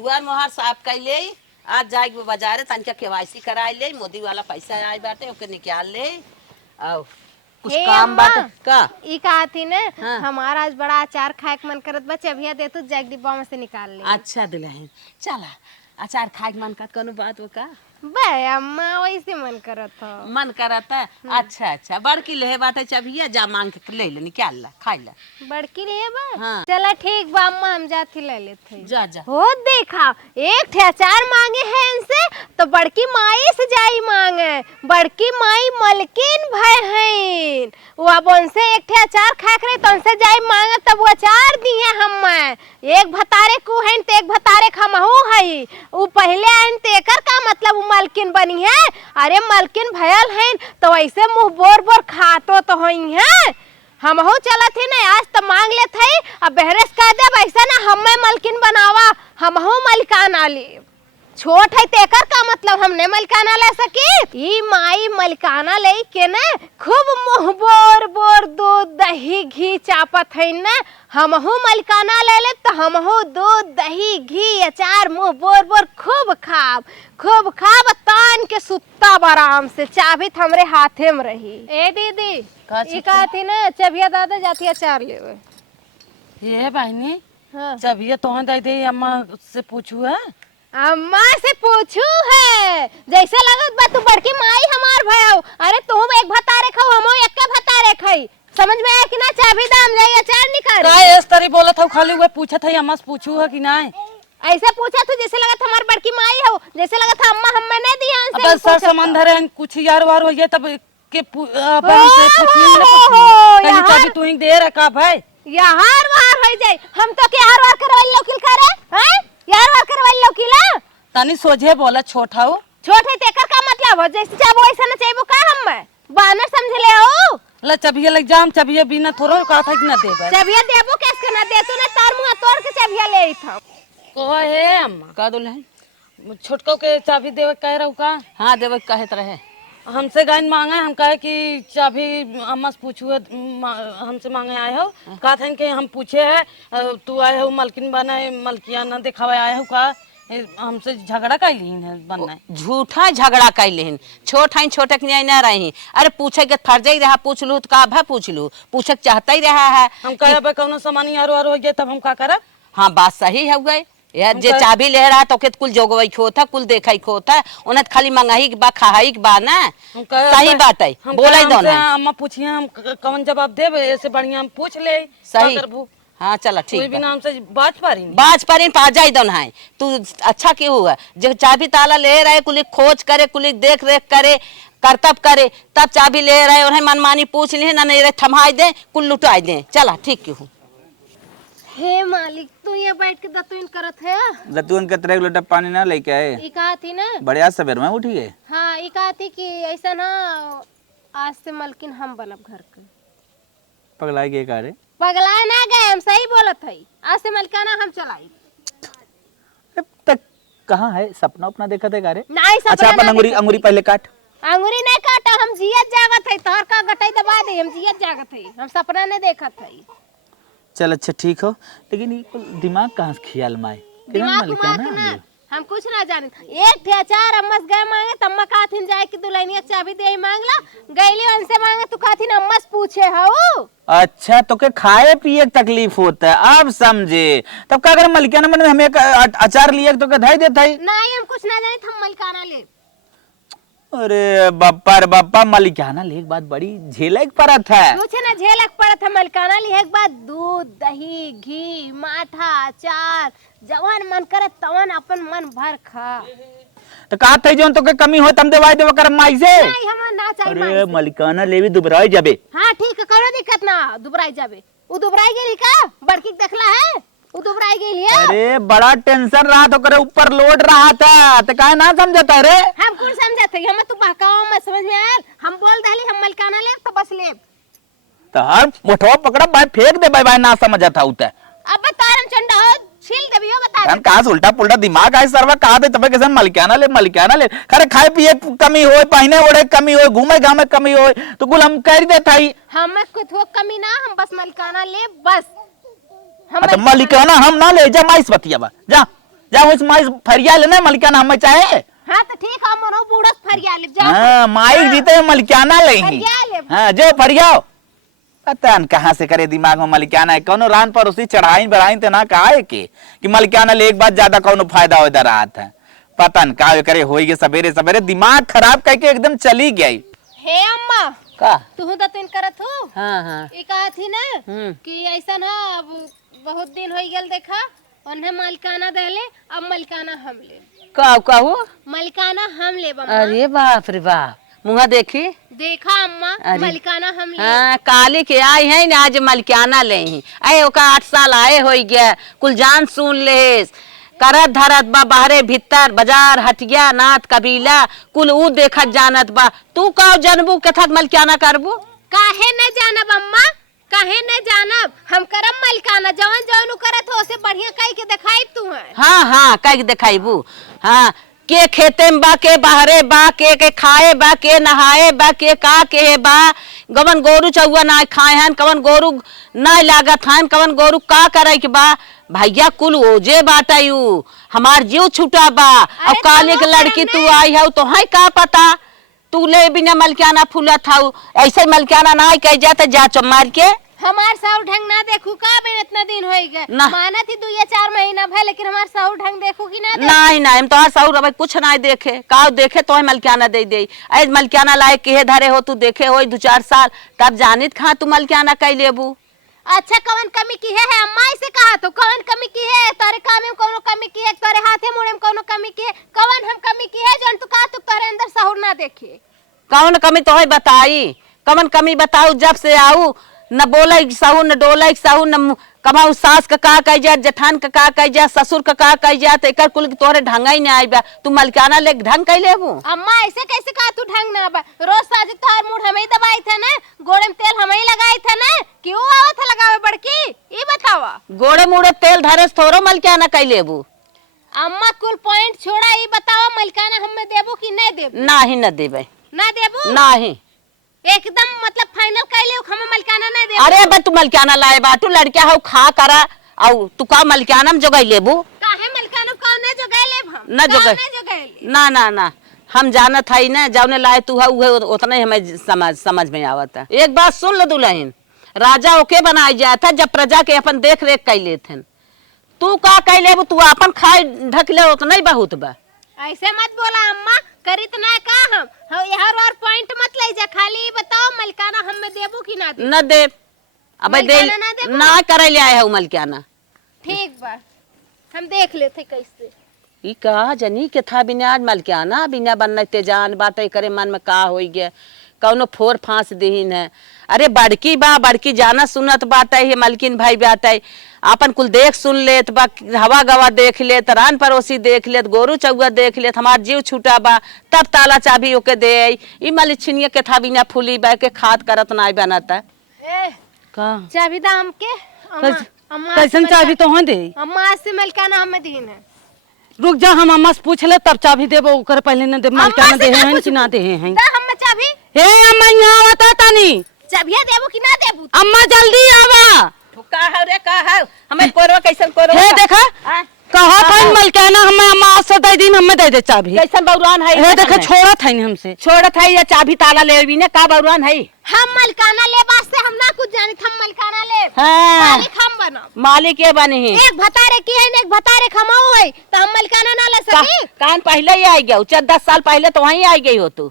दुआर मोहर साफ कर ले। आज जाए बाजार तनिका केवाईसी कराए ले, मोदी वाला पैसा आए बाटे ओके निकाल ले। और कुछ काम बाटे का ई कहती ने हाँ। हमारा आज बड़ा अचार खाए के मन करत बा, चबिया दे तू जैक डिब्बा में से निकाल ले। अच्छा दुल्हन चला अचार खाए के मन का कोनो बात वो का बे अम्मा वैसे मन करत हो। मन करता। अच्छा अच्छा बड़की लोहे बाटे चबिया जा मांग के ले ले निकाल ला खाई ला। बड़की ले बा हाँ। चला ठीक बा अम्मा हम जाती ले लेते हैं। जा जा हो देखा एक ठे अचार मांगे हैं इनसे तो बड़की माई से जाई मांगे। बड़की माई मलकिन भय हैं वो अब उनसे एक ठे अचार खा करे तो उनसे जाई मांगे तब वो अचार दिए हम एक भतारे को हैं तो एक भतारे खमहू है वो पहले आइन तो एकर का मतलब मलकिन बनी है। अरे मलकिन भयल हैं तो ऐसे मुंह बोर बोर खातो तो होई है। हम हो चला थे ना आज तो मांग ले थे अब बहरेस कह दे वैसा ना हमें मलकिन बनावा हम हो मलिकाना ले छोट है तेकर का मतलब हमने मलिकाना ले सकी। ई माई मलिकाना ले के ना खूब मुंह बोर बोर दूध दही घी चापत है ना हम हो मलिकाना ले ले तो हम हो दूध दही घी अचार मुंह बोर बोर खूब खाब तान के सुत्ता आराम से चाबी हमरे हाथे में रही। ए दीदी ई कहती ना चबिया दादा जाती अचार लेवे। ये बहनी हाँ। चबिया तो दे दे अम्मा से पूछू है। अम्मा से पूछू है जैसे लगत बा तू बड़की माई हमार भयो। अरे तुम एक भतारे खाओ हम एक के भतारे खाई समझ में आया कि ना चाबी दाम जाई अचार निकाल काय इस तरह बोलत हो खाली वो पूछत है अम्मा से पूछू है कि नहीं। ऐसे पूछा तू जैसे लगत हमार बड़की माई हो जैसे लगत अम्मा हमें नहीं दिया अब सर समंदर है कुछ यार वार हो गया तब के अपन से पूछी कहीं चाबी तू ही दे रखा भाई यार वार हो जाए हम तो के यार वार करवाई लोकिल करे हैं यार वार करवाई लोकिला तनी सोझे बोला छोटा हो छोटे तेकर का मतलब हो जैसे चाबो ऐसा न चाहबो का हम बानर समझ ले हो। ला चबिया लग जाम चबिया बिना थोरो का था कि ना देबे चबिया देबो कैसे ना दे तू ना तार मुंह तोड़ के चबिया ले था को है अम्मा का दुल्हन छोटको के चाबी देवे कह रहू का। हां देवे कहत रहे हमसे गाइन मांगे हम कहे कि चाबी अम्मा से पूछू हमसे मांगे आए हो कहा था कि हम पूछे है तू आए हो मलकिन बनाए मलकिया ना दिखावे आए हो का हमसे झगड़ा कैलिन है बनना झूठा झगड़ा कैलिन छोट है छोटे के नहीं ना रही। अरे पूछे के फर्ज ही रहा पूछ लू तो का भा पूछ लू पूछे चाहता ही रहा है हम कहे कौनो सामान आरो आरो हो गया तब हम का करब। हाँ बात सही है गए यार जे चाबी ले रहा तो के कुल जोगवई खोता कुल देखई खोता उन्हें खाली मंगाई के बा खाई के बा ना सही बात है बोले दो ना अम्मा पूछिए हम कौन जवाब देबे ऐसे बढ़िया हम पूछ ले सही। हाँ चला ठीक कोई बिना हमसे बाज पारी पा जाई दो ना तू अच्छा क्यों हुआ जो चाबी ताला ले रहे कुल खोज करे कुल देख रेख करे करतब करे तब चाबी ले रहे उन्हें मनमानी पूछ ली ना नहीं थमाई दे कुल लुटाई दे चला ठीक क्यों। हे मालिक तू ये बैठ के दतुन करत है दतुन के तरह लोटा पानी ना लेके आए ई कहा थी ना बढ़िया सवेर में उठी है। हां ई कहा थी कि ऐसा ना आज से मलकिन हम बनब घर के पगलाई के कारे पगलाए ना गए हम सही बोलत हई आज से मलकाना हम चलाई तक कहां है सपना अपना देखा थे कारे नहीं सपना अच्छा अपन अंगूरी पहले काट अंगूरी नहीं काटा हम जियत जागत हई तोहर का गटई दबा दे हम जियत जागत हई हम सपना नहीं देखत हई। चल अच्छा ठीक हो लेकिन ये दिमाग कहाँ से ख्याल में आए दिमाग ना हम कुछ ना जाने एक ठे अचार अम्मस गए मांगे तम्मा काथिन जाए कि दुल्हनिया चाबी दे मांगला गईली उनसे मांगे तू काथिन अम्मस पूछे हो। अच्छा तो के खाए पिए की तकलीफ होता है अब समझे तब का अगर मलिकाना मन में हमें अचार लिया तो के धाई देता है नहीं हम कुछ ना जाने हम मलिकाना ले। अरे बापा मलिकाना ले एक बात बड़ी झेलक पड़त है कुछ ना झेलक पड़त है मलिकाना ले एक बात दूध दही घी माठा अचार जवान मन करे तवन अपन मन भर खा तो कहा थे जो तो के कमी हो तम देवाई देव कर माई से नहीं हम ना चाहिए अरे मलिकाना लेवी दुबराई जाबे। हां ठीक है कोनो दिक्कत ना दुबराई जाबे उ दुबराई गेली का बड़की देखला है उ दुबराई गेली है। अरे बड़ा टेंशन रहा तो करे ऊपर लोड रहा था तो काहे ना समझता रे हम कुछ समझते हम तू बहकाओ मत समझ में आयल हम बोल दहली हम मलिकाना ले तो बस ले तो हर मोठवा पकड़ा भाई फेंक दे भाई ना समझा था उते अब तारम चंडा हो छील देबियो बता हम कहां से उल्टा पुल्टा दिमाग आए सरवा कहा दे तबे कैसे मलिकाना ले खरे खाए पिए कमी होए पहने ओढ़े कमी होए घूमे घामे कमी होए तो कुल हम कर देता ही हम कुछ हो कमी ना हम बस मलिकाना ले बस हम तो मलिकाना हम ना ले जा माइस बतिया बा जा जा उस माई फरिया लेना मलिकाना हम चाहे। हाँ तो ठीक है मनो बूढ़स फरिया ले जाओ। हाँ माई जीते मलिकाना ले फरिया ले। हाँ जो फरियाओ पता न कहाँ से करे दिमाग में मलिकाना है कौनो रान पर उसी चढ़ाई बढ़ाई ते ना कहा है कि मलिकाना ले एक बात ज्यादा कौनो फायदा हो इधर रात है पता न कहा करे हो गए सवेरे सवेरे दिमाग खराब करके एकदम चली गई। हे अम्मा का तू तो तीन करत हो। हाँ हाँ ये कहा थी ना कि ऐसा ना अब बहुत दिन हो गल देखा उन्हें मलिकाना दहले अब मलिकाना हम ले कहू मलिकाना हम ले अम्मा। अरे बाप रे बाप मुँह देखी देखा अम्मा मलिकाना हम ले। हाँ काली के आई है ना आज मलिकाना ले ही अरे ओका 8 साल आए हो गया कुल जान सुन ले करत धरत बा बाहरे भीतर बाजार हटिया नाथ कबीला कुल ऊ देखत जानत बा तू का जनबू कथा मलिकाना करबू काहे न जानब अम्मा काहे न जानब हम करम मलिकाना जवन जवन करत हो से बढ़िया कई के दिखाई तू है। हाँ हाँ कई दिखाईबू हाँ के खेते में बा के बाहरे बा के खाए बा के नहाए बा के का के बा गवन गोरू चौआ ना खाए हन कवन गोरू ना लागत हन कवन गोरू का करे के बा भैया कुल ओजे बाटा यू हमार जीव छूटा बा और काले के लड़की तू आई है तो है का पता तू ले बिना मलिकाना फूला था ऐसे मलिकाना ना कह जाते जा मार के हमार साहु ढंग ना देखू का बे इतना दिन हो गए माना थी 2 या 4 महीना भले लेकिन हमार साहु ढंग देखू कि ना नहीं नहीं हम तो साहु रब कुछ ना देखे का देखे तो मलिकाना दे दे ऐ मलिकाना लाए के धरे हो तू देखे हो 2-4 साल तब जानित खा तू मलिकाना कह लेबू। अच्छा कवन कमी की है अम्मा ऐसे कहा तो कवन कमी की है तारे काम में कोनो कमी की है तारे हाथे मुड़े में कोनो कमी की है कवन हम कमी की है जन तू कहा तू तारे अंदर साहु ना देखे कौन कमी तो है बताई कवन कमी बताऊ जब से आऊ न बोले साहू न डोले साहू न कमाऊ सास का कह जा जठान का कह जा ससुर का कह जा तो एक कुल तोरे ढंग ही नहीं आईबा तू मलिकाना ले ढंग कह लेबू। अम्मा ऐसे कैसे कहा तू ढंग ना बा रोज साजी तार मुड़ हमें दबाई था ना गोड़े में तेल हमें लगाई था ना क्यों आवा था लगावे बड़की ये बतावा गोड़े मुड़े तेल धरे थोरो मलिकाना कह लेबू। अम्मा कुल पॉइंट छोड़ा ये बतावा मलिकाना हमें देबू कि नहीं देबू। नहीं न देबे ना देबू नहीं एकदम मतलब फाइनल कह ले हमें मलिकाना नहीं देबू। अरे बे तू मलिकाना लाए बाटू लड़किया हो खा करा औ तू का मलिकाना में जगह लेबू काहे मलिकाना कौने जगह लेब हम ना जगह ना ना ना हम जानत हई ना जौने लाए तू है उतना ही हमें समझ में आवता। एक बात सुन लो दुल्हन राजा ओके बनाई जाता है जब प्रजा के अपन देख रेख कर लेते तू का कह लेबू तू अपन खाए ढक ले उतना ही बहुत बा। ऐसे मत बोला अम्मा करी तो ना का हम हर बार पॉइंट मत ले जा खाली बताओ मलिकाना हमें देबू कि ना देबू। न दे अबे दे ना करे ले आए हो मलिकाना ठीक बा हम देख लेते कैसे ई का जनी के था बिना आज मलिकाना बिना बनने ते जान बाटे करे मन में का होई गया कौनो फोर फांस देहीन है। अरे बड़की बा बड़की जाना सुनत बाटे है मलकिन भाई बाटे अपन कुल देख सुन लेत बा हवा गवा देख लेत रान पड़ोसी देख लेत गोरू चौआ देख लेत हमार जीव छूटा बा तब ताला चाबी ओके दे ई मलिछिनिया के था बिना फूली बा के खाद करत नाई बनता का चाबी दाम के अम्मा कैसन चाबी तो हो दे अम्मा से मलिकाना हमें दीन है। रुक जा हम अम्मा से पूछ ले तब चाबी देबो ओकर पहले न दे मलिकाना दे हैं कि ना दे हैं दा हम चाबी हे अम्मा यहां बता तनी चाबिया देबू कि ना देबू। अम्मा जल्दी आवा का है रे का है हमें कोरवा कैसन कोरवा हे देखा कहा था मलिकाना हमें अम्मा से दे दिन हमें दे दे चाबी कैसन बौरान है हे देखा छोड़ा था हमसे छोड़त है या चाबी ताला ले भी ने का बौरान है हम मलिकाना ले वास्ते हम ना कुछ जानी हम मलिकाना ले हां मालिक हम बनो मालिक ये बने हैं एक भतारे की है एक भतारे खमाओ है तो हम मलिकाना ना ले सकी कान पहले ही आई गया 10 साल पहले तो वहीं आई गई हो तू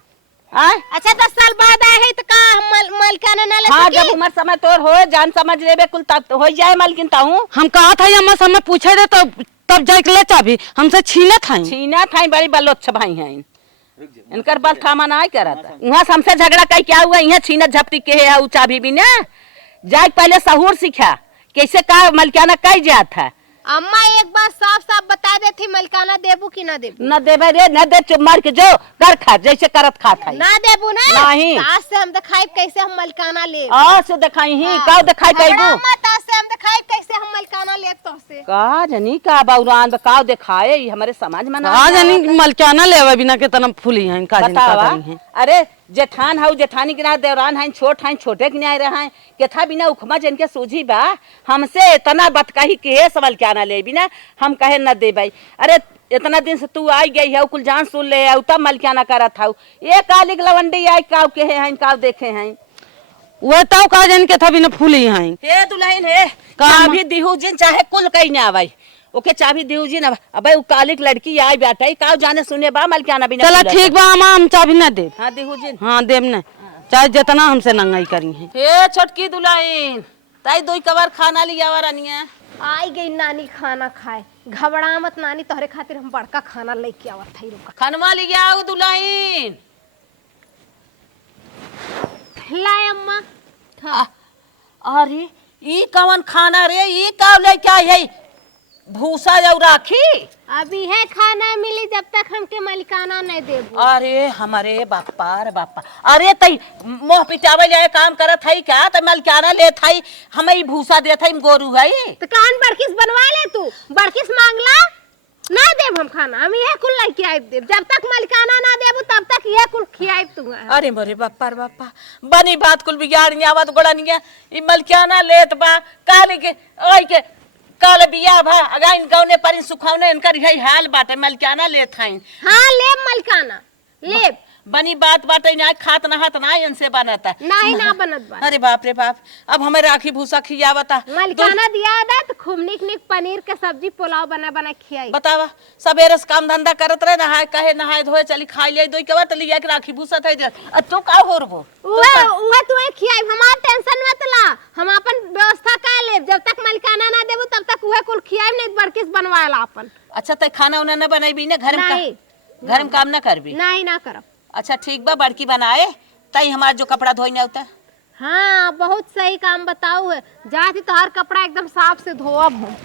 अच्छा 10 साल बाद आए है तो का हम मलिकाना ना ले हाँ सकी। जब उम्र समय तोर हो जान समझ लेबे कुल तब हो जाए मालकिन ताऊ हम कहा था अम्मा से हमें पूछे दे तब जाके ले चाबी हमसे छीना था छीना था बड़ी बलोच्छ भाई हैं इनकर बल थामा ना करता वहां से हमसे झगड़ा कई क्या हुआ यहाँ छीनत झपटी के है चाबी भी ना जाए पहले सहूर सीखा कैसे का मलिकाना कह जात है। अम्मा एक बार साफ साफ बता देती मलिकाना देबू कि ना देबू। न देबे रे न दे चुप मार के जो कर खा जैसे करत खात है ना देबू ना नहीं आज से हम दिखाई कैसे हम मलिकाना ले आ से दिखाई ही का दिखाई कैबू अम्मा आज से हम दिखाई कैसे हम मलिकाना ले तो से का जनी का बौरान का दिखाए हमारे समाज में ना आज यानी मलिकाना लेवा बिना के तना फूली हैं का बतावा अरे जेठान हाउ जेठानी के ना देवरान हैं छोट हैं छोटे के न्याय रहा है के था बिना उखमा जन के सूझी बा हमसे इतना बतकाही के सवाल क्या ना ले बिना हम कहे न दे भाई। अरे इतना दिन से तू आई गई है कुल जान सुन ले तब मल क्या ना करत था ये कालिक लवंडी आई काव के हैं काव देखे हैं वो ताऊ का जन के था बिना फूली हैं हे दुल्हन हे चाबी दिहू जिन चाहे कुल कहीं ना आवाई ओके चाबी दिहू जिन अबे उ कालिक लड़की आई बेटा काव जाने सुने बा मल क्या ना बिना चला ठीक बा हम चाबी ना दे। हां दिहू जिन हाँ देव न चाहे जितना हमसे नंगाई करी है। हे छोटकी दुल्हन ताई दो कवर खाना लिया वा रानिया आई गई नानी खाना खाए घबरा मत नानी तोहरे खातिर हम बड़का खाना लेके आवत हई रुका खनवा लिया आओ दुल्हन लाए अम्मा अरे ई कवन खाना रे ई का लेके आई है भूसा jau राखी अभी है खाना मिली जब तक हमके मलिकाना नहीं देबू। अरे हमारे बापा रे बापा अरे तई मोह पिटावे जाए काम करत हई क्या त मलकाना लेत हई हमें ई भूसा देत हई गोरू हई तो कान बड़किस बनवा ले तू बड़किस मांगला ना देब हम खाना हम ये कुल लेके आइब देब जब तक मलिकाना ना देबू तब तक ये कुल खियाइब तू। अरे मोरे बापा रे बापा बनी बात कुल बिगाड़ नहीं आवत गोड़ा नहीं ई मलकाना लेत बा काले के ओई के काल बिया भा अगाइन गौने पर सुखावने इनकर यही हाल बाटे मलकाना लेत हई। हां लेब मलिकाना लेब बनी बात बाटे ना खात नहात ना इनसे बनता नहीं ना बनत बा। अरे बाप रे बाप अब हमें राखी भूसा खियावता मलिकाना दिया दा तो खूब निक निक पनीर के सब्जी पुलाव बना बना खियाई बतावा सबेरे से काम धंधा करत रहे नहाए कहे नहाए धोए चली खाई ले दो के बाद लिया के राखी भूसा थे तू का होरबो उहे तू खियाई हमार टेंशन मत ला हम अपन व्यवस्था कर लेब जब तक मलिकाना ना देबू तब तक उहे कुल खियाई नहीं बड़किस बनवाला अपन। अच्छा ते खाना उना न बनाईबी ना घर नहीं में काम ना करबी नहीं ना करब। अच्छा ठीक बा बड़की बनाए तई हमार जो कपड़ा धोई ना होता। हाँ बहुत सही काम बताऊ है जाती तो हर कपड़ा एकदम साफ से धोअब हम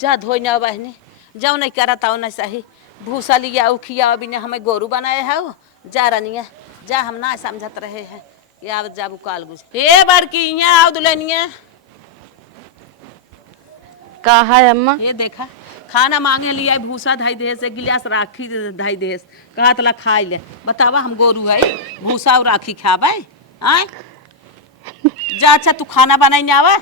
जा धोई ना बहनी जाओ नहीं करत आओ ना सही भूसा लिया खिया बिना हमें गोरू बनाए है जा रनिया जा हम ना समझत रहे हैं कि अब जाबू काल गुज हे बड़की यहाँ आओ दुल्हनिया का है अम्मा ये देखा खाना मांगे लिया भूसा धाई देस एक गिलास राखी धाई देस कहा तला खाई ले बतावा हम गोरू है भूसा और राखी खाबे आय जा अच्छा तू खाना बनाई ना आवा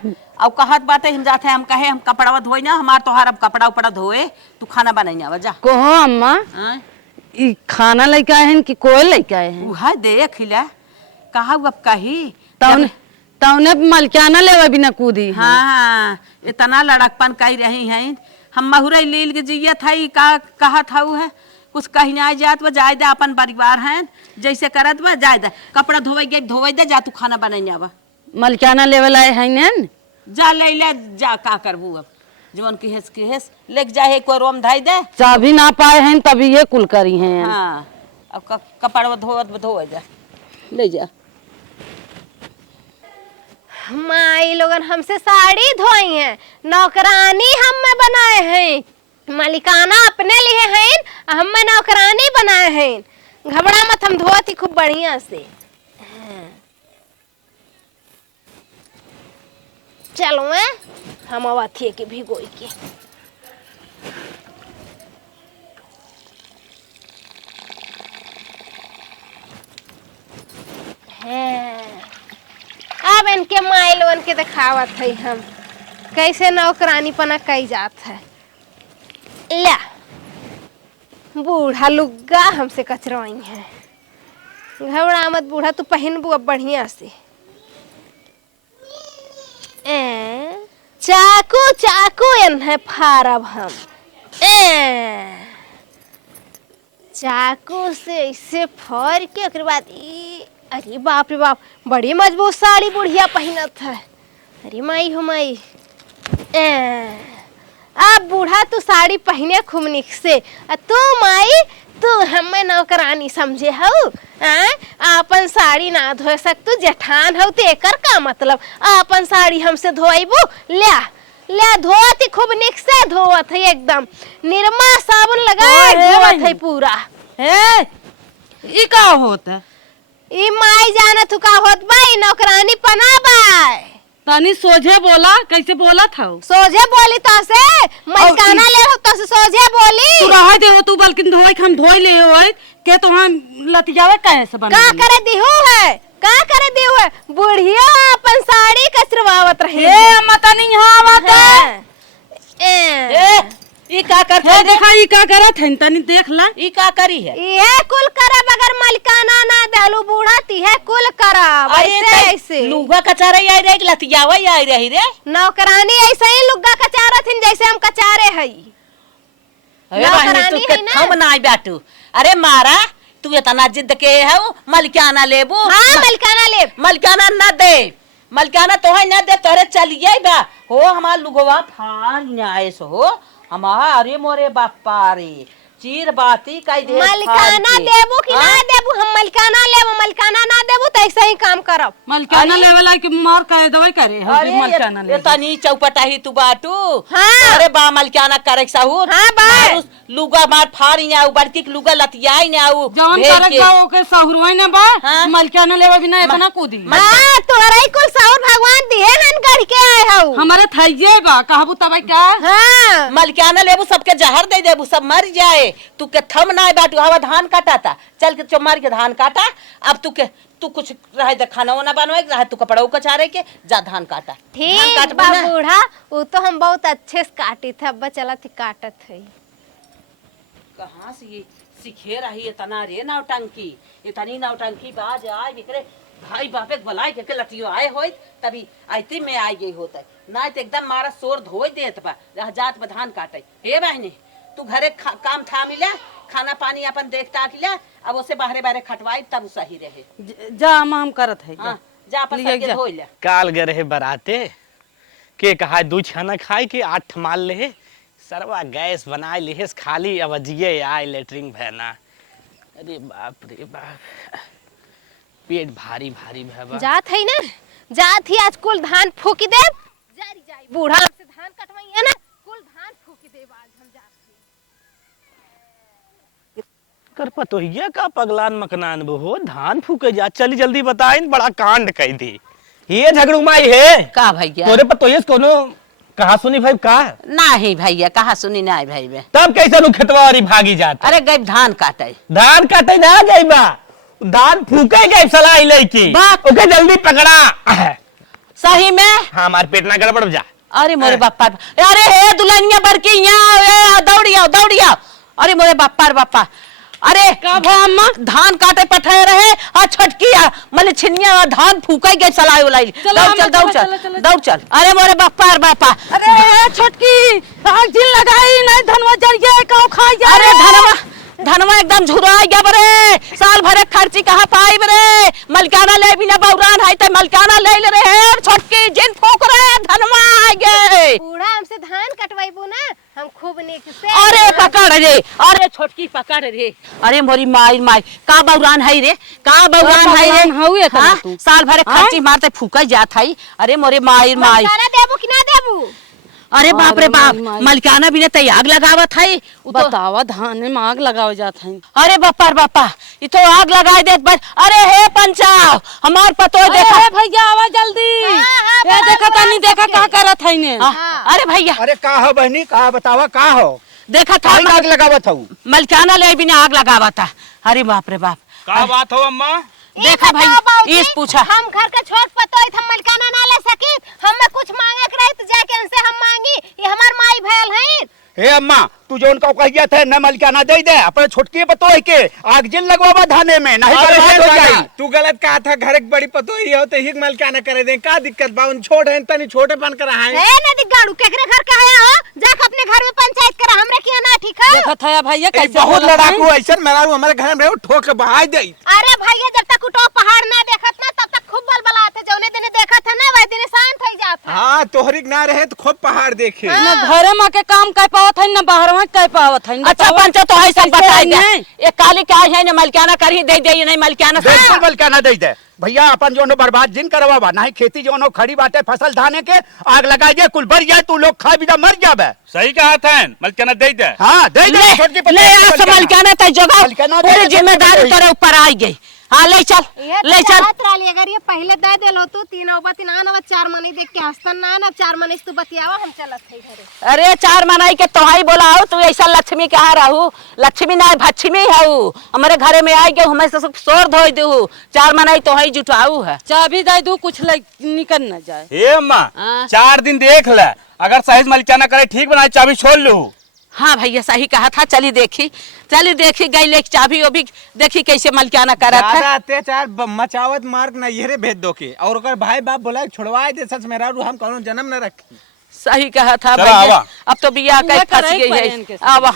अब कहत बाटे हम जाते हम कहे हम कपड़ा धोई ना हमार तोहार अब कपड़ा उपड़ा धोए तू खाना बनाई ना आवा जा कहो अम्मा आय ई खाना लेके आए हैं कि कोई लेके आए हैं उहा देख ले कहा अब कही तौने मलकाना लेवा बिना कूदी हाँ इतना लड़कपन कही रही हैं हम महुरई लील के जियत हई का कहा था है कुछ कहीं ना जात बा जाय दे अपन परिवार हैं जैसे करत बा जाय दे कपड़ा धोवे दे जा तू खाना बनाई आवा मलकाना लेवल आए हैं न जा ले ले जा का करबू अब जवन की हेस लेके जाए कोई रोम धाई दे चाबी ना पाए हैं तभी ये कुल करी हैं। हाँ अब कपड़ा धोवे जा ले जा माई लोगन हमसे साड़ी धोई हैं नौकरानी हम में बनाए हैं मलिकाना अपने लिए हैं हम में नौकरानी बनाए हैं घबरा मत हम धोती खूब बढ़िया से। चलो हम अवथिए के भिगोई के अब इनके माई लोगन के दिखावत है हम कैसे नौकरानी पना कई जात है। ला बूढ़ा लुग्गा हमसे कचरवाई है घबरा मत बूढ़ा तू पहनबू अब बढ़िया से। चाकू चाकू एन्हे फारब हम चाकू से ऐसे फाड़ के ओकर बाद अरे बाप रे बाप बड़ी मजबूत साड़ी बुढ़िया पहनत है। अरे माई हो माई अब बूढ़ा तू साड़ी पहने खूब निक से तू माई तू हमें नौकरानी समझे हो अपन साड़ी ना धो सकतू जेठान हो तो एकर का मतलब अपन साड़ी हमसे धोइबू ल्या ल्या धोती खूब निक से धोवत है एकदम निरमा साबुन लगाए धोवत है पूरा। ई का होता ई माई जाना तू का होत बाई नौकरानी पना बाई तानी सोझे बोला, कैसे बोला था सोझे बोली तो से मलकाना ले हो तो से सोझे बोली। तू रह दे तू बल्कि धोई हम धोई ले होय के तो हम लतियावे काहे से बना का करे दिहू है, का करे दिहू है, बुढ़िया अपन साड़ी कसरवावत रही। ए मत नहीं यहां आवत ए ई का करत है देखा ई का करत है तनी देख ला ई का करी है। ये कुल करब अगर मलकाना ना देलू बूढ़ा ती है कुल करब ऐसे ऐसे लुगा कचारे आई रे लतियावा आई रही रे। नौकरानी ऐसे ही लुग्गा कचारा थीन जैसे हम कचारे हई। अरे बहनी तू के थम ना बैठू। अरे मारा तू इतना जिद के है मलकाना लेबू। हां मलकाना ले, मलकाना ना दे, मलकाना तो है ना दे तोरे चलिए बा हो हमार लुगवा फार न्याय सो हो हमारा। अरे मोरे बापा रे चीर बाती कई दे मलकाना देबू कि ना देबू, हम मलकाना लेबू, मलकाना ना देबू तो ऐसे ही काम करब। मलकाना लेवल है कि मार करे दवाई करे अरे मलकाना ले तनी चौपटा ही तू बाटू। हाँ। अरे बा मलकाना करे साहू। हाँ बा। लुगा मार फाड़ी ना बड़की लुगा लतियाई ना जवन करक बा ओके सहुरवाई ना बा मलकाना लेवा बिना इतना कूदी। हां तोरा ही कुल साउर भगवान दिए हन गढ़ के आए हऊ हमारे थइये बा कहबू तब क्या। हां मलकाना लेबू सबके जहर दे देबू सब मर जाए। तू के थम ना बाटू हवा धान काटा था चल के चमार के धान काटा। अब तू कुछ रहे दे खाना वाना बनवाए रहे तू कपड़ा कचारे के जा धान काटा। ठीक बा बूढ़ा वो तो हम बहुत अच्छे से काटी थे अब चला थी काटत है। कहाँ से ये सीखे रही इतना रे नौटंकी इतनी नौटंकी बाज आए बिकरे भाई बापे बुलाए के लतियो आए होई तभी आईती में आई गई होता ना तो एकदम मारा शोर धोई देत बा रह जात बधान काटे। हे बहनी तू घरे काम था मिला खाना पानी अपन देखता के लिया अब उसे बाहरे बाहरे खटवाई तब सही रहे। जा हम करत है हाँ जा अपन सर के धोई ले। काल गए रहे बराते के कहा दू छाना खाए के 8 माल ले सरवा गैस बनाए ले खाली अवजिए आए लेटरिंग भैना। अरे बाप रे बाप पेट भारी भारी भैबा जात है ना जात ही आज कुल धान फूकी दे जारी जाई बूढ़ा से धान कटवाई है ना कुल धान फूकी दे आज हम जात कर पतोहिया का पगलान मकनान हो धान फूके जा चली जल्दी बताइन बड़ा कांड कही थी ये झगड़ू माई है का भैया तोरे पतोहिया कोनो कहा सुनी भाई का नहीं भैया कहा सुनी नहीं भाई बे तब कैसे नु खेतवारी भागी जाता। अरे गई धान काटे ना गई बा धान फूके गई सलाई लेके ओके जल्दी पकड़ा। सही में हाँ हमारे पेट ना गड़बड़ जा। अरे मोरे बापा अरे हे दुल्हनिया बरकी यहाँ दौड़िया अरे मोरे बापा अरे अम्मा धान काटे पठाए रहे और छटकिया मले छिनिया धान फूकाई गई सलाई उलाई दौड़ चल। अरे मोरे बापा अरे छोटकी आग दिन लगाई नहीं धनवा जरिए कहूं खाई जा। अरे धनवा एकदम झुरा गया बरे साल भरे खर्ची कहाँ पाई बरे मलकाना ले बिना बौरान है तो मलकाना ले रहे छोटकी जिन फूक रहे धनवा आ गए। बूढ़ा हमसे धान कटवाईबू ना हम खूब नीक से। अरे पकड़ रे अरे छोटकी पकड़ रे अरे मोरी माई का बौरान है रे का बौरान है रे हाँ? साल भरे खर्ची मारते फूका जात है। अरे मोरे माई देबू कि ना देबू। अरे बाप रे बाप मलकाना भी ने तै आग लगावत है बतावा धान में आग लगावे जात है। अरे बापा ये तो आग लगाए देत बस। अरे हे पंचाव हमार पतो देखा भैया आवा जल्दी ये देखा तनी देखा का करत है ने। अरे भैया अरे का हो बहनी का बतावा का हो देखा था आग लगावत हूँ मलकाना ले भी ने आग लगावता। अरे बाप रे बाप का बात हो अम्मा देखा भाई इस पूछा हम घर का छोट पतोई हम मलकाना ना ले सकी हमें कुछ मांगे के रही तो जाके उनसे हम मांगी ये हमार माई भैल हैं। हे अम्मा तू जो उनका कहिया थे न मलकाना दे दे अपने छोटकी पतोई के आग जिन लगवावा धाने में नहीं अरे हो जाई। तू गलत कहा था घर एक बड़ी पतोही हो तो हिक मलकाना करे दे का दिक्कत बा उन छोट है तनी छोटे बन कर आए ए नदी गाड़ू केकरे घर का है हो जाके अपने घर में पंचायत करा हमरे किया ना ठीक है। देखा था भैया कैसे बहुत बोलत है। लड़ाकू ऐसा मेरा हमारे घर में ठोक के बहा दे। अरे भैया जब तक उठो पहाड़ ना देखत ना तब तक खूब बलबलाते जौने दिन देखत है ना वही दिन शांत हो जात है। हाँ तोहरिक ना रहे तो खूब पहाड़ देखे न घरे में के काम कर पावत है न बाहर में कर पावत है। अच्छा पंचो तो है सब बताई दे ये काली क्या है न मलकाना कर ही दे नहीं मलकाना बिल्कुल मलकाना दे दे भैया अपन जो बर्बाद जिन करवावा नहीं खेती जो खड़ी बाटे फसल धाने के आग लगाई दे कुल बढ़ जाए तू लोग खा भी मर जाबे। सही कहा था मलकाना दे दे। हाँ दे दे छोटकी ले मलकाना तय जगह पूरी जिम्मेदारी तेरे ऊपर आई गई। हाँ ले चल ये ले चल। राली अगर ये पहले दे देलो तू 3 औबा 3 आना 4 मनी देख के हंसतन ना ना 4 मनी तू बतियावा हम चलत है घरे। अरे 4 मनाई के तोहाई बोलाओ तू ऐसा लक्ष्मी कहाँ रहू लक्ष्मी ना भक्ष्मी हऊ हमारे घरे में आई के हमें सब शोर धोई दू 4 मनाई तोहाई जुटाऊ है। चाबी दे दू कुछ निकल न जाए। हे अम्मा हाँ। 4 दिन देख ले, अगर साइज मलिकाना करे ठीक बनाए चाबी छोड़ लू। हाँ भैया सही कहा था। चली देखी गई ले चाबी वो भी देखी कैसे मलकाना करा था। ज्यादा अत्याचार मचावत मार्ग ना ये भेज दो के और ओकर भाई बाप बोला छुड़वाए दे सच मेरा रू हम कौनो जन्म न रखी। सही कहा था चला, भैया। आवा। अब तो बिया पूरा कहीं फंस कराई गई बहन है। के साथ। आवा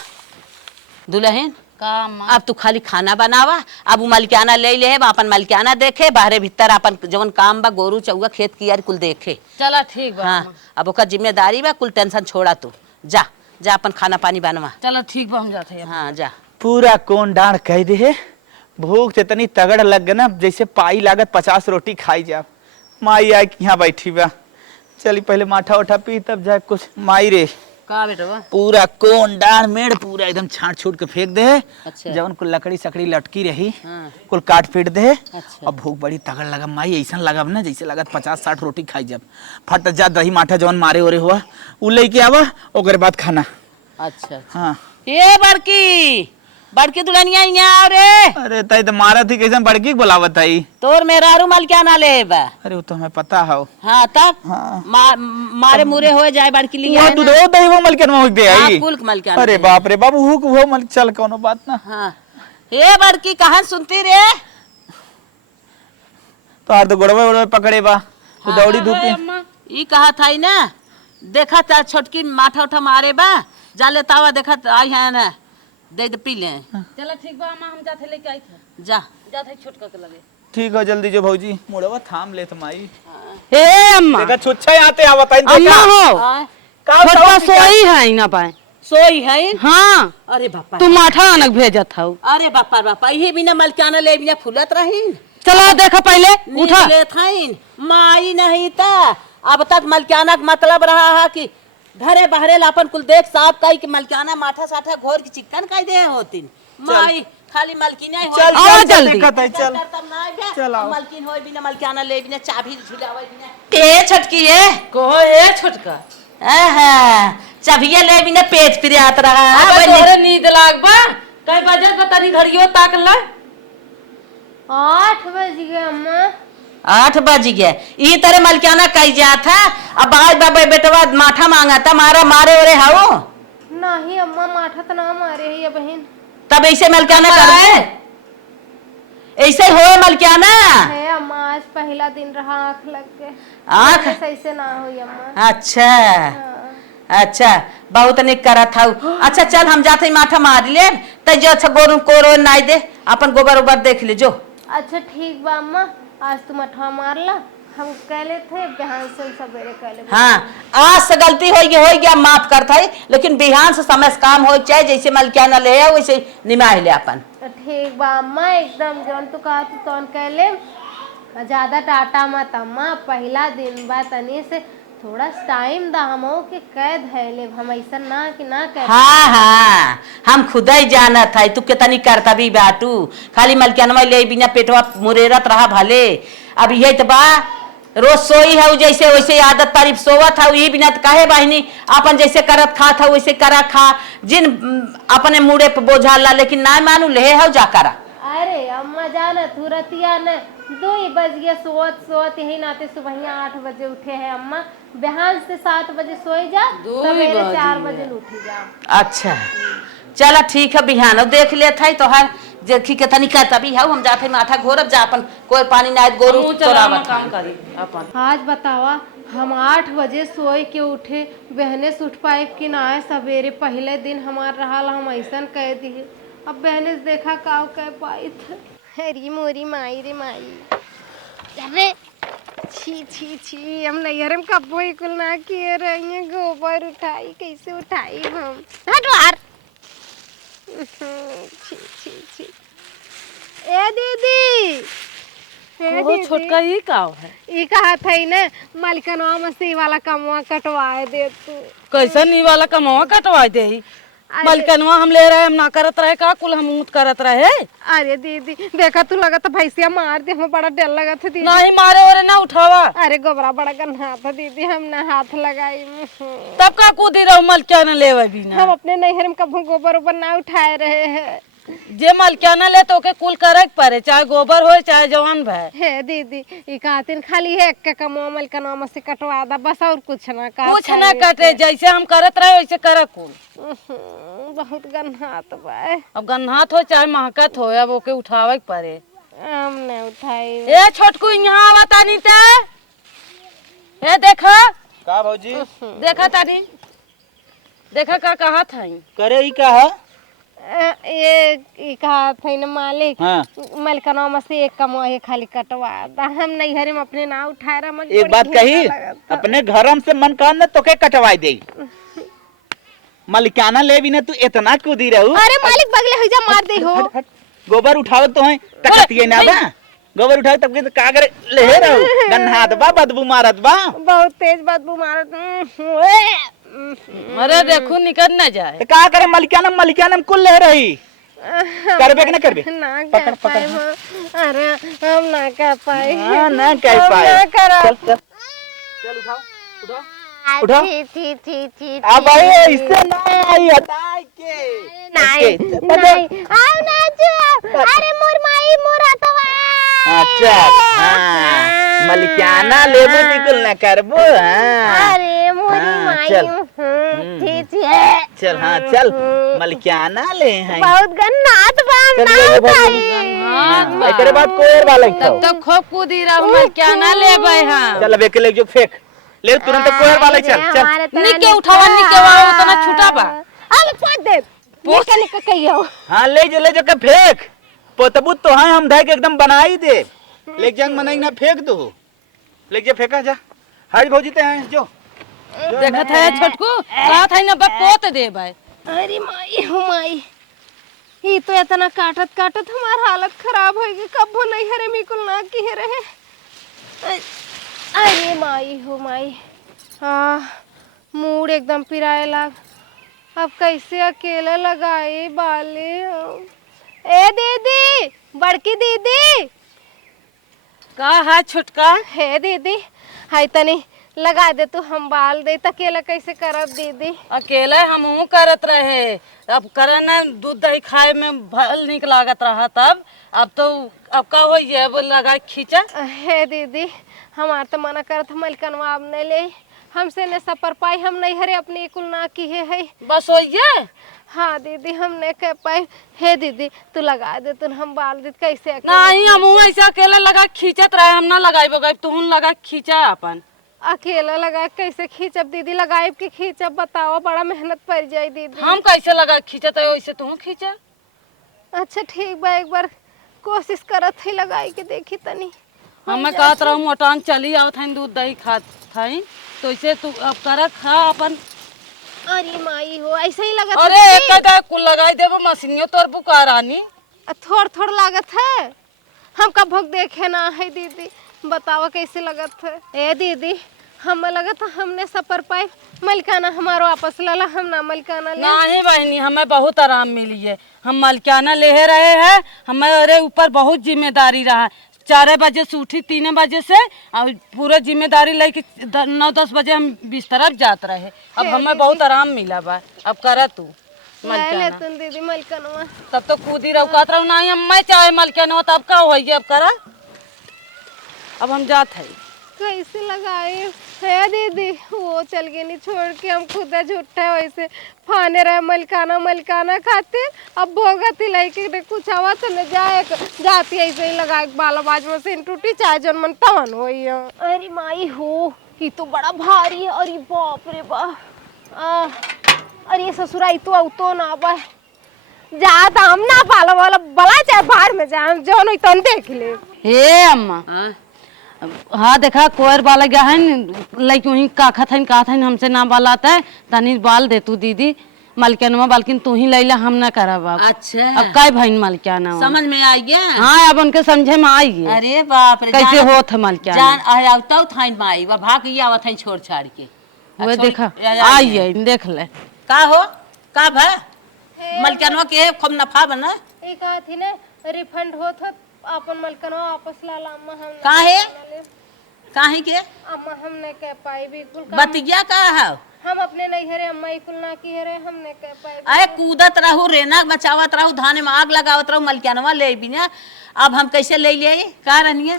दुल्हन काम अब तू खाली खाना बनावा अब मलकाना ले ले अपन मलकाना देखे बाहरे भीतर अपन जवन काम बा गोरू चौगा खेत कियार कुल देखे। चला ठीक बा। हाँ अब ओकर जिम्मेदारी बा कुल टेंशन छोड़ा तू जा जा अपन खाना पानी बनवा। चलो ठीक बा हम जाते हैं। हाँ जा। पूरा कोन डांड कह दे भूख से इतनी तगड़ लग गए ना जैसे पाई लागत 50 रोटी खाई जा। माई आई यहाँ बैठी बा चली पहले माठा उठा पी तब जाए कुछ। माई रे का बेटा पूरा कोन डांड मेड़ पूरा एकदम छाट छूट के फेंक दे। अच्छा। जवन कुल लकड़ी सकड़ी लटकी रही हाँ। कुल काट पीट दे। अच्छा। और भूख बड़ी तगड़ लगा माई ऐसा लगा ना जैसे लगत 50-60 रोटी खाई जब फट जा दही माठा जवन मारे ओरे हुआ उ लेके आवा ओकर बाद खाना। अच्छा हाँ ये बड़की दुल्हनिया यहाँ रे। अरे तई तो मारा थी कैसे बड़की बुलावत आई। तोर मेरा रू मलकाना ले बा। अरे वो तो हमें पता है। हाँ तब हाँ। मारे मुरे हो जाए बड़की लिया वो है तू ना। दो दही वो मलकन में हुक दे हाँ, आई। कुल मलकाना अरे ले। बाप रे बाबू हुक वो मल चल कोनो बात ना। हाँ ये बड़की कहाँ सुनती रे। तो आर तो गोड़वे पकड़े बा तो दौड़ी धूपी। ई कहा था ना देखा था छोटकी माथा उठा मारे बा जाले तावा देखा आई है ना दे पी ले। चलो ठीक बा अम्मा हम जाते लेके आई थे। जा जाते छोटका के लगे। ठीक है जल्दी जो भौजी मुड़वा थाम ले तुम्हारी। ए अम्मा देखा छुच्छा आते आवत आई अम्मा हो का छोटका सोई है ना पाए। सोई है। हाँ अरे बापा तू माठा अनक भेजत हऊ। अरे बापा ये बिना मलकाना ले बिना फुलत रहीन चलो देखा पहले उठा। ले थाइन माई नहीं था अब तक मलकाना का मतलब रहा है कि घरे बहरे लापन कुल देख साफ कई कि मलकाना माठा साठा घोर की चिकन कई दे होतिन माई खाली मलकिन ही चल हो। आओ चल जल्दी। दिक्कत है चल। चल मलकिन होय बिना मलकाना ले बिना चाबी झुलावे बिना ए छटकी है कहो ए छोटका चाबिया ले बिना पेट फिरियात रहा अबे है तोरे नींद लाग बा कई बजे पता नहीं घड़ियो ताक ला। 8 बज गए अम्मा। 8 बज गया ई तरह मलकाना कही जा था अब बाई बाबा बेटवा माठा मांगा था मारा मारे ओरे हाओ नहीं अम्मा माठा तो ना मारे है ये बहन। तब ऐसे मलकाना कर ऐसे हो मलकाना। है अम्मा आज पहला दिन रहा आँख लग के। आँख ऐसे ना हुई अम्मा। अच्छा हाँ। अच्छा बहुत निक करा था। अच्छा चल हम जाते माठा मार ले तो जो अच्छा गोरू कोरो नाई दे अपन गोबर उबर देख ले जो। अच्छा ठीक बा अम्मा आज तुम अठवा मार ला हम कहले थे बिहान से सवेरे कहले। हाँ आज से गलती हो गया माफ करता है लेकिन बिहान से समय से काम हो चाहे जैसे मलकाना ले वैसे निमाह ले अपन। ठीक बा अम्मा एकदम जौन तू कहा तू तौन कहले ज्यादा टाटा मत अम्मा पहला दिन बा तनी से थोड़ा टाइम दा हमो के कैद है ले हम ऐसा ना कि ना कर। हाँ हम खुद ही जानत है तू कितनी करता भी बाटू खाली मलकानवा ले बिना पेटवा मुरेरत रहा भले। अब ये तो बा रोज सोई है जैसे वैसे आदत तारीफ सोवत है यही बिना काहे बहनी अपन जैसे करत खा था वैसे करा खा जिन अपने मुड़े पे बोझा ला लेकिन ना मानू ले है जा करा। अरे अम्मा जाना तुरतिया न 2 बज गया सोत सोत यही नाते सुबह 8 बजे उठे हैं अम्मा बिहान से 7 बजे सोई जा सवेरे 4 बजे उठी जा। अच्छा चला ठीक है बिहान देख लेता है तो हर देखी के तनी कहता भी है हम जाते माथा घोरब जा अपन कोई पानी ना गोरू चोरावत काम करी अपन। आज बतावा हम 8 बजे सोए के उठे बहने से उठ पाए कि ना सवेरे पहले दिन हमार रहा हम ऐसा कह दिए अब बहने से देखा काव कह पाई थे। हरी मोरी माई रे माई अरे छी छी छी हम नैहर में कब्बो इकुल ना किए रही गोबर उठाई कैसे उठाई हम हटवार छी छी छी ए दीदी वो छोटका ये काव है ई कहा था ना मलकनवा मसी वाला कमवा कटवाए दे तू। कैसा नी वाला कमावा कटवा दे ही मलकनवा हम ले रहे हम ना करत रहे का कुल हम ऊँट करत रहे। अरे दीदी देखा तू लगा तो भैंसिया मार दे, हमें बड़ा डर लगा था दीदी। नहीं मारे और ना उठावा। अरे गोबरा बड़ा गन्हा था दीदी, हम ना हाथ लगाई। तब का कूदी रहो मलकियाना लेवे भी ना। हम अपने नैहर में कभी गोबर ऊबर ना उठाए रहे हैं। जे मलकियाना ले तो के कुल करे के पड़े, चाहे गोबर हो चाहे जवान भय। हे दीदी ई खातिर खाली है एक कमो मलकनवा से कटवा दा बस, और कुछ ना का कुछ ना कटे, जैसे हम करत रहे वैसे करे कुल। बहुत गन्हात बा। अब गन्हात हो चाहे महकत हो, अब ओके उठावे के पड़े। हम ने उठाई। ए छोटकू यहाँ आवा तानी ते। ए देखा का भौजी देखा तानी, देखा का कहा था करे ही का है? ये कहा था न मालिक। हाँ। मलकनवा में से एक कमो है खाली कटवा दा, हम नैहर में अपने ना उठाए रहा। एक बात कही, अपने घरम से मन कान न तो के कटवाई दे। मलिकाना ले भी ना तू इतना कूदी रहू। अरे मालिक बगले हो जा मार दे हो। हट, हट, गोबर उठावत तो है तकतिए ना बा। गोबर उठावे तब के का करे ले रहू, गन्हात बा, बदबू मारत बा। बहुत तेज बदबू मारत। अरे देखो निकल न जाए। तो का करे मलिकाना में कुल ले रही। करबे कि ना करबे? ना कर पाए हो। अरे हम ना कर पाए। हां ना कर पाए। ना करा। चल उठाओ उठाओ। थी अब भाई इससे ना आई हटाई के। नहीं आओ ना जो। अरे मोर माई मोर हटवा। अच्छा हां मलिकाना लेबो निकल ना करबो। हां अरे मोर माई चल। थी चल हाँ चल मलिकाना ले हैं। बहुत गन्नात बा ना उठाई। एकरे बाद कोयर वाला तब तक खूब कूदी रहो मलकियाना ले भाई। हाँ चल अब एक ले जो फेंक ले तुरंत कोयर वाला चल। निके उठावा निके वाला उतना छूटा बा। अब पोत दे निके कहियो। हाँ ले जो के फेंक पोतबू तो है हम धाय के एकदम बनाई दे। ले जंग मनाई ना फेंक दो, ले जे फेंका जा। हाज भौजी ते हैं जो देखत है छोटकू कहा था ना पोत दे भाई। अरे माई हो माई, ये तो इतना काटत काटत हमार हालत खराब हो गई। कब वो नहीं हरे मिकुल ना की रहे। अरे माई हो माई, मूड एकदम पिराए लाग। अब कैसे अकेला लगाए बाले। ए दीदी, बड़की दीदी। का है छोटका? हे दीदी हाय तनी लगा दे तू, हम बाल दे अकेला कैसे करब दीदी। अकेले हमहू करत रहे, अब करे न दूध दही खाए में भल निक लागत रहा तब। अब तो अब का हो ये लगा खींचा। हे दीदी हमार तो मना करत मलकनवा अब नहीं ले, हमसे न सपर पाई। हम नहीं हरे अपनी कुल ना की है बस हो ये। हाँ दीदी हम नहीं कह पाए। हे दीदी तू लगा दे तू, हम बाल दे कैसे नहीं हमहू ऐसे अकेले लगा खींचत रहे, हम ना लगाई बगाई तू लगा खींचा अपन। अकेला लगा कैसे खींचब दीदी, लगाए की खींचब बताओ, बड़ा मेहनत पड़ जाए दीदी। हम कैसे लगा खींचत है वैसे तू खींचा। अच्छा ठीक बा, एक बार कोशिश करत ही लगाई के देखी तनी। हमें कहत रहूं मोटान चली आवत हन दूध दही खात थाई, तो इसे तू अब कर खा अपन। अरे माई हो ऐसे ही लगत। अरे एक का कुल लगाई देबो मशीनियो तोर बुकारानी। थोड़ थोड़ लागत है, हम कब भोग देखे ना है दीदी, बताओ कैसे लगत है। ए दीदी हम लगत हमने सफर पाए मलकाना हमारो वापस लला, हम ना मलकाना ले। नहीं बहनी हमें बहुत आराम मिली है, हम मलकाना ले रहे हैं। हमारे ऊपर बहुत जिम्मेदारी रहा। 4 बजे से उठी 3 बजे से और पूरा जिम्मेदारी लेके 9-10 बजे हम बिस्तर जात रहे। अब हमें बहुत आराम मिला बा। अब करा तू ले तुम दीदी मलकाना। तब तो कूदी रहुकात रहू नहीं हम मैं चाहे मलकाना तब का होई। अब करा अब हम जात है। कैसे लगाए है दीदी, वो चल गई नहीं छोड़ के, हम खुद झूठा वैसे फाने रहे मलकाना मलकाना खाते। अब भोगत ही लेके कुछ आवा तो न जाए जाती ऐसे ही लगा बाला बाज में से टूटी चाहे जन मन तवन हो। अरे माई हो ये तो बड़ा भारी है। अरे बाप रे बाप, अरे ससुराई तो ना बा जा हम ना पाला वाला बला चाहे बाहर में जा जो नहीं तन देख ले। हे अम्मा हाँ देखा कोयर बाला गया है लाइक वहीं काखा था हमसे ना बाल आता है तनी बाल दे तू दीदी मलकिनवा, बल्कि तू ही लैला हम ना करा बाप। अच्छा अब काय भाई मलकियाना समझ में आ गया। हाँ अब उनके समझे में आई है। अरे बाप रे कैसे हो थ मलकियाना जान अहरावता थाइन माई वा भाग ये आवत थाइन छोड़ छाड़ के। वो देखा आई है देख ले का हो का भा मलकनवा के खूब नफा बना ई कहा थी ने रिफंड होत हो अपन मलकनवा वापस ला ला अम्मा हम काहे के अम्मा हम नहीं कह पाई बिल्कुल बतिया का है हम अपने नहीं हरे अम्मा इकुल ना की हरे हम नहीं कह पाई अरे कूदत रहू रेना बचावत रहू धाने में आग लगावत रहू मलकनवा ले बिना अब हम कैसे ले लिए का रहनिए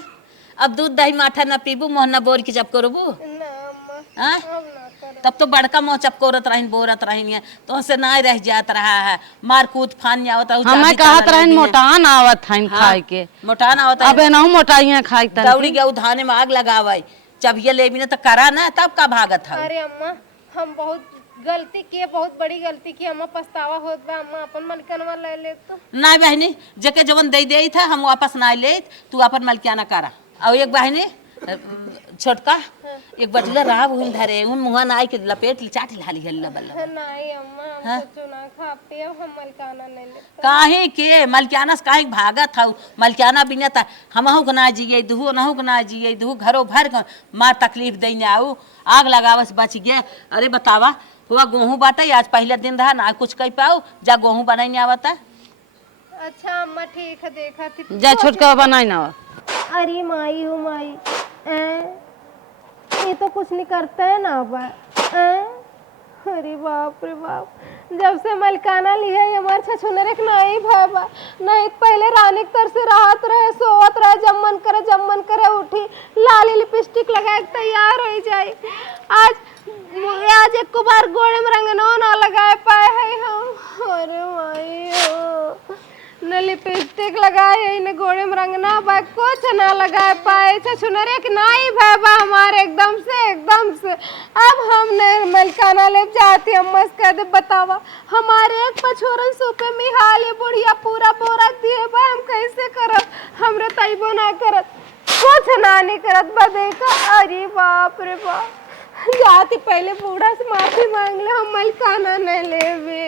अब दूध दही माठा न पीबू मोहन बोर की जब करबू ना अम्मा हाँ हम ना कर तब तो बड़का मुँह चपकोरत रही बोरत रही तो से ना रह जात रहा है मार कूद फान आवत रहू हमें कहत रहन मोटान आवत हन खाए के मोटान आवत अबे ना मोटाइया खाई तन दौड़ी गऊ धाने में आग लगावे जब ये ले बिना तो करा ना तब का भागत है अरे अम्मा हम बहुत गलती किए बहुत बड़ी गलती की अम्मा पछतावा होत बा अम्मा अपन मलकनवा ले ले तो ना बहनी जके जवन दे दे था हम वापस ना ले तू अपन मलकियाना करा और एक बहनी छोटका एक बटुला रहा उन धरे उन मुंह ना आई के लपेट चाट लाली हल्ला बल्ला नहीं अम्मा हम तो चुना खा पे हम मलकाना नहीं ले काहे के मलकियाना से काहे भागत हऊ मलकियाना बिना त हमहु के ना जिए दुहु नहु के ना जिए दुहु घरो भर के मार तकलीफ देने आऊ आग लगावस बच गए अरे बतावा हुआ गेहूं बाटे आज पहले दिन रहा ना कुछ कह पाऊ जा गेहूं बनाई आवता अच्छा अम्मा ठीक है देखा थी जा छोटका बनाई ना अरे माई हो माई ये तो कुछ नहीं करता है ना बा अरे बाप रे बाप जब से मलकाना लिया हमारे छछुनरे के नहीं भाबा नहीं पहले रानी तर से राहत रहे सोवत रहे जब मन करे उठी लाली लिपस्टिक लगा के तैयार हो जाए आज एक बार गोड़े में रंगनो ना लगाए पाए है हम अरे माई हो न लिपस्टिक लगाए न गोड़े में रंगना बा कुछ ना लगाए पाए छछुनरे के नहीं भाबा हमारे एकदम से अब हम ने मलकाना ले जाती अम्मा से कह दे बतावा हमारे एक पछोरन सुपे में हाल ये बुढ़िया पूरा बोरा दिए बा हम कैसे करब हमरे तइबो ना करत कुछ ना नहीं करत बा देखा अरे बाप रे बाप जाती पहले बूढ़ा से माफी मांग ले हम मलकाना नहीं लेवे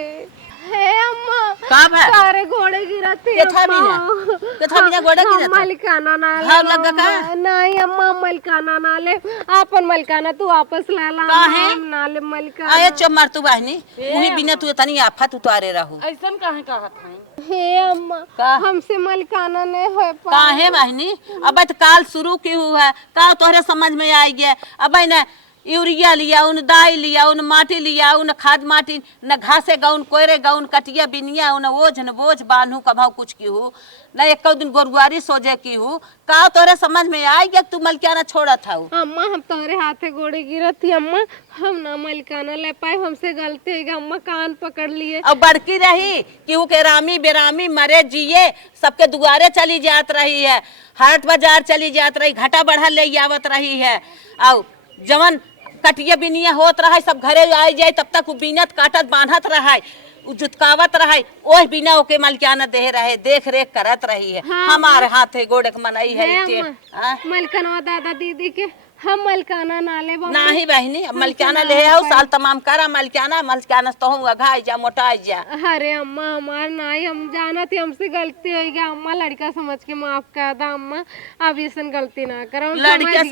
हे अम्मा कब है सारे घोड़े गिरते केथा बिना घोड़े गिरते मलकाना ना भाव लगा का नहीं अम्मा मलकाना ना ले अपन मलकाना तू वापस ला ला काहे? हम ना ले मलकाना आये चमर तू बहनी उही बिना तू तनी आफत उतारे रहू ऐसन काहे कहत हई हे अम्मा का? हमसे मलकाना नहीं हो पा काहे बहनी अब तो काल शुरू की हुआ है का तोहरे समझ में आई गया अब ना यूरिया लिया उन दाई लिया उन माटी लिया उन खाद माटी न घासे गौन कोयरे गौन कटिया बिनिया उन ओझ न बोझ बांधू कभाऊ कुछ की हूँ न एक दिन गोरुआरी सोजे की हूँ का तोहरे समझ में आई गया तू मलकियाना छोड़ा था अम्मा हम तोहरे हाथे गोड़े गिरती अम्मा हम ना मलकाना ले पाए हमसे गलती हो गई अम्मा कान पकड़ लिए अब बड़की रही केहू के रामी बेरामी मरे जिए सबके दुआरे चली जात रही है हाट बाजार चली जात रही घाटा बढ़ा ले आवत रही है और जवन कटिया बिनिया होत रहा सब घरे आई जाए तब तक बीनत काटत बांधत रहा जुटकावत रहा ओह बिना ओके मलकियाना दे रहे देख रेख करत रही है हमारे हाथे गोड़े मनई है मलकनवा दादा दीदी के हम मलकाना नाले नाही बहनी अब मलकियाना ले आओ साल तमाम करा मलकियाना तो हूँ घाई जा मोटाई जा अरे अम्मा हमार नाई हम जाना थी हमसे गलती हो गया अम्मा लड़का समझ के माफ कर दा अम्मा अब ऐसा गलती ना करो लड़के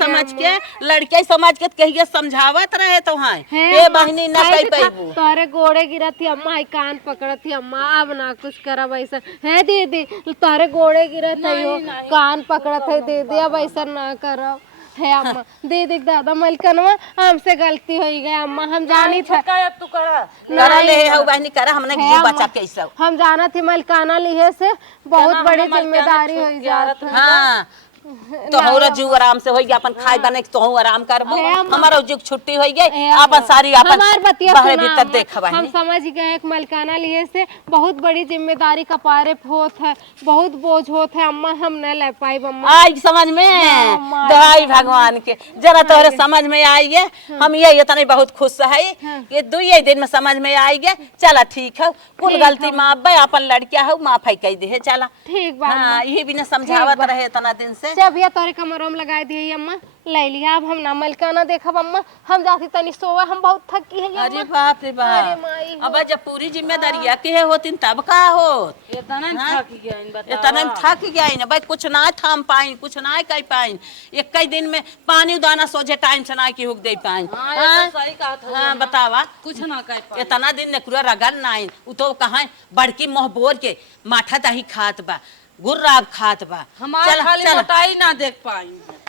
समझ के कहिए समझावत रहे तो हाँ हे बहनी ना कह पाइबू तोरे गोड़े गिरा थी अम्मा आई कान पकड़ थी अम्मा अब ना कुछ करब ऐसा है दीदी तोरे गोड़े गिरा थे कान पकड़ थे दीदी अब ऐसा ना करब है अम्मा दीदी दादा मलकनवा हमसे गलती हो गई अम्मा हम जानी था तू करा ले हो बहनी करा हमने जीव बचा के सब हम जाना थी मलकाना लिए से बहुत बड़ी जिम्मेदारी हो जात हाँ तो हमारा जीव आराम से हो गया अपन खाए बने तो हूँ आराम करबो हमारा जीव छुट्टी हो गई अपन सारी अपन बाहर भीतर देखा हम समझ गए एक मलकाना लिए से बहुत बड़ी जिम्मेदारी का पारे होत है बहुत बोझ होत है अम्मा हम न ले पाई अम्मा आज समझ में दवाई भगवान के जरा तोहरे समझ में आई है हम ये इतने बहुत खुश है ये 2 दिन में समझ में आई गए चला ठीक है कुल गलती माफ भाई अपन लड़किया हो माफ है कह दे चला ठीक बात हाँ यही बिना समझावत रहे इतना दिन से ले चाबिया तोरे कमरों में लगाई दिए अम्मा ले लिया। अब हम ना मलकाना देखब अम्मा, हम जाती तनी सोवा, हम बहुत थकी है अरे अम्मा। बाप रे अरे बाप माई हो। अब जब पूरी जिम्मेदारियां के होती तब का होत इतना हाँ? नहीं थक गया इन बतावा। इतना में थक गया ना भाई, कुछ ना थाम पाइन, कुछ ना कर पाइन। एक कई दिन में पानी दाना सोझे टाइम से ना की हुक दे पाइन। हाँ, ये तो सही कहा था हाँ वो, बतावा कुछ ना कह पाए। इतना दिन नकुरा रगड़ नाइन उ तो कहाँ बड़की मोह बोर के माठा दही खात बा, गुर्राब खात बा। हमारा खाली मोटाई ना देख पाई।